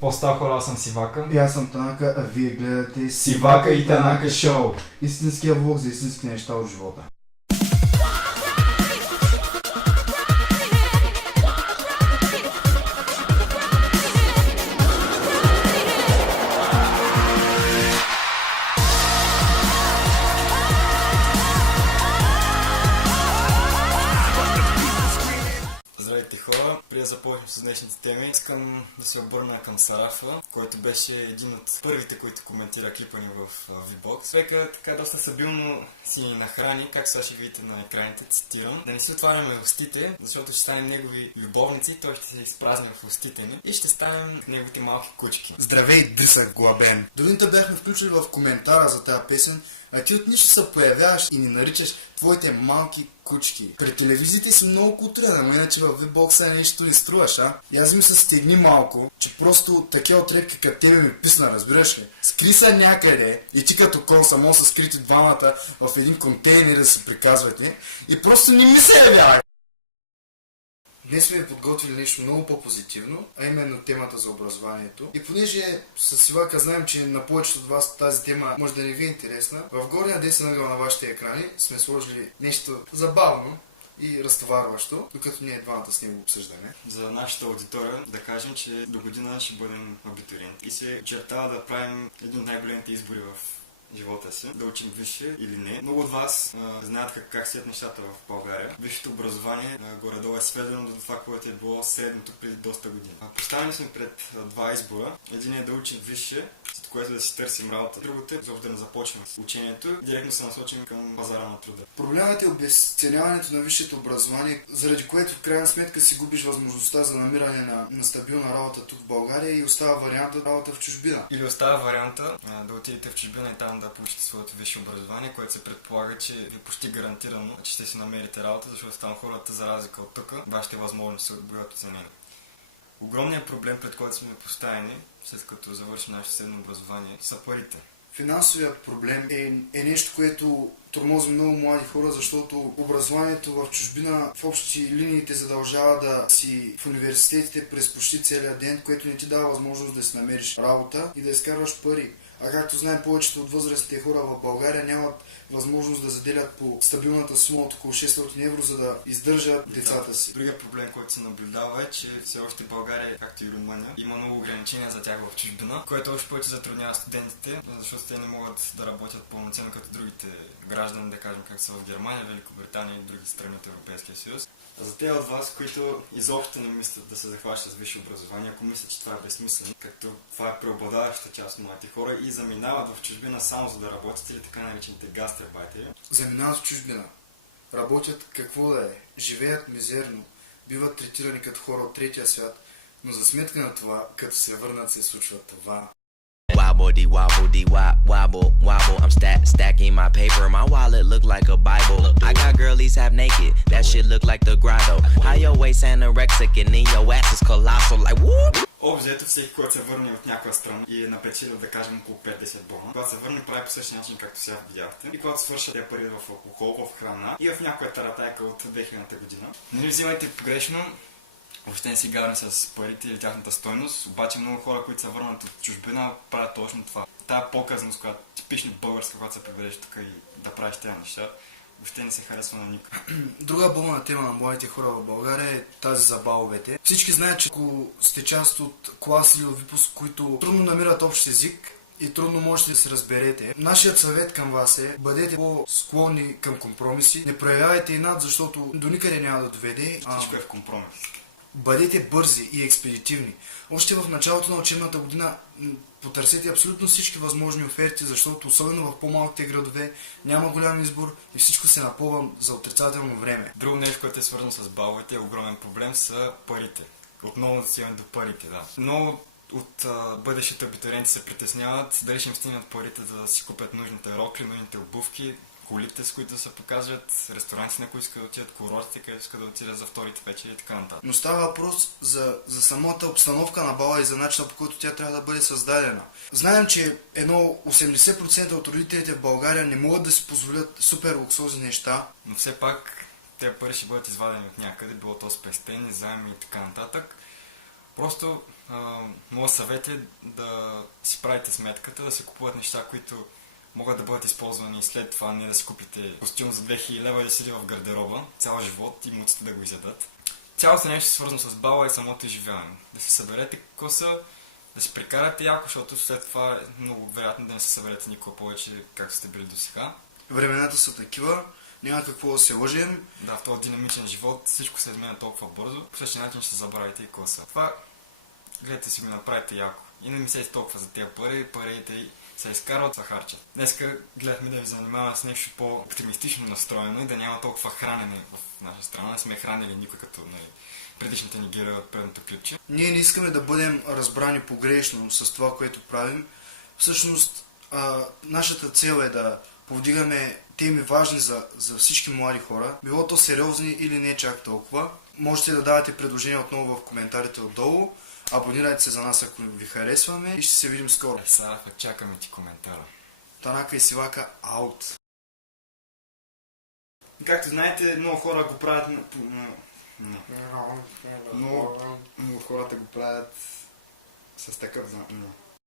По-стар хора, аз съм Сивака. И аз съм Танака, а вие гледате Сивака и Танака шоу. Истинския влог за истински неща от живота. Здравейте хора, преди да започнем с днешните теми, искам да се обърна към Сарафа, който беше един от първите, които коментира клипа ни в VBOX. Човека така доста стабилно си ни нахрани, как сега ще видите на екраните, цитирам: да не си отваряме устите, защото ще станем негови любовници, той ще се изпразни в устите ни и ще станем неговите малки кучки. Здравей, дрисък глабен! Другите бяхме включили в коментара за тази песен, а ти от нищо се появяваш и ни наричаш твоите малки кучки. При телевизиите си много културен, но иначе в VBOX нещо не струваш, а? И аз ми се стегни малко, че просто такива отрепки като тебе ми писна, разбираш ли? Скри са някъде и ти като кон само са скрити двамата в един контейнер да се приказвате и просто не ми се явява. Днес сме подготвили нещо много по-позитивно, а именно темата за образованието. И понеже с Сивака знаем, че на повечето от вас тази тема може да не ви е интересна, в горния десен ъгъл на вашите екрани сме сложили нещо забавно и разтоварващо, докато ние двамата с него обсъждаме. За нашата аудитория да кажем, че до година ще бъдем абитуриенти и се очертава да правим един от най-големите избори в живота си, да учим висше или не. Много от вас знаят как стоят нещата в България. Висшето образование горе-долу е сведено до това, което е било средното преди доста години. Поставени сме пред два избора. Един е да учим висше, след което да си търсим работа. Другото е да не започнем с учението и директно се насочим към пазара на труда. Проблемът е обезценяването на висшето образование, заради което в крайна сметка си губиш възможността за намиране на стабилна работа тук в България и остава варианта работа в чужбина. Или остава варианта да отидете в чужбина и там да получите своето висше образование, което се предполага, че ви почти гарантирано, че ще си намерите работа, защото там хората, за разлика от тук, вашите възможности са биват оценени. Огромният проблем, пред който сме поставени, след като завършим нашето средно образование, са парите. Финансовият проблем е нещо, което тормози много млади хора, защото образованието в чужбина в общи линии те задължава да си в университетите през почти целия ден, което не ти дава възможност да си намериш работа и да изкарваш пари. А както знаем, повечето от възрастните хора в България нямат възможност да заделят по стабилната сума от около 600 евро, за да издържат децата си. Другия проблем, който се наблюдава е, че все още България, както и Румъния, има много ограничения за тях в чужбина, което още повече затруднява студентите, защото те не могат да работят пълноценно като другите граждани, да кажем, как са в Германия, Великобритания и други страни от Европейския съюз. За тези от вас, които изобщо не мислят да се захващат с висше образование, ако мислят, че това е безсмислено, както това е преобладаващата част от младите хора и заминават в чужбина само за да работят, или така наречените гастарбайтери. Заминават в чужбина. Работят какво да е. Живеят мизерно. Биват третирани като хора от третия свят. Но за сметка на това, като се върнат, се случва това. Wobble dee wobble wobble. I'm stacking my paper. My wallet look like a Bible. I got girlies half naked. That shit look like the grotto. How your waist anorexic and then your ass is colossal. Like whoop. Обзето всеки, който се върне от някоя страна и е напечелил, да кажем, около 5-10 бона, когато се върне, прави по същия начин, както сега видяхте. И когато свършат тези пари в алкохол, в храна и в някоя таратайка от 2000-та година. Не ви взимайте погрешно, въобще не си гадни с парите или тяхната стойност, обаче много хора, които се върнат от чужбина, правят точно това. Тая показност, която типично българска, когато се прибереш тук и да правиш тези неща, въобще не се харесва на никой. Друга болна тема на младите хора в България е тази за баловете. Всички знаят, че ако сте част от клас или от випуск, които трудно намират общ език и трудно можете да се разберете, нашият съвет към вас е: бъдете по-склонни към компромиси, не проявявайте инат, защото до никъде няма да доведе. Всичко е в компромис. Бъдете бързи и експедитивни. Още в началото на учебната година потърсете абсолютно всички възможни оферти, защото особено в по-малките градове няма голям избор и всичко се напълва за отрицателно време. Друго нещо, което е свързано с баловете, е огромен проблем, са парите. Отново да стигаме до парите, да. Но от бъдещите абитуриенти се притесняват дали ще им стигнат парите да си купят нужните рокли, нужните обувки, колите, с които се показват, ресторантите, на които искат да отидат, курортите, където искат да отидат за вторите вечери и така нататък. Но става въпрос за самата обстановка на бала и за начина, по който тя трябва да бъде създадена. Знаем, че едно 80% от родителите в България не могат да си позволят супер луксозни неща. Но все пак тези пари ще бъдат извадени от някъде, било то спестени, заеми и така нататък. Просто моят съвет е да си правите сметката, да се купуват неща, които могат да бъдат използвани след това, не да си купите костюм за 2000 лева и да седи в гардероба цял живот и муците да го изядат. Цялото нещо е свързано с бала и самото изживяване. Да си съберете коса, да си прекарате яко, защото след това е много вероятно да не се съберете никога повече, както сте били до сега. Времената са такива, няма какво да се лъжим. Да, в този динамичен живот всичко се изменя толкова бързо, по същия начин ще забравите и коса. Това гледайте си го направите яко. И не мислете толкова за тези пари, парите се изкарват, се харчат. Днеска гледахме да ви занимаваме с нещо по-оптимистично настроено и да няма толкова хранене в наша страна. Не сме хранили никой като предишните ни герои от предното клипче. Ние не искаме да бъдем разбрани погрешно с това, което правим. Всъщност, нашата цел е да повдигаме теми важни за всички млади хора. Било то сериозни или не чак толкова. Можете да давате предложения отново в коментарите отдолу. Абонирайте се за нас, ако ви харесваме и ще се видим скоро. Сега чакаме ти коментара. Танака и Сивака, аут! Както знаете, много хора го правят много хората го правят с такъв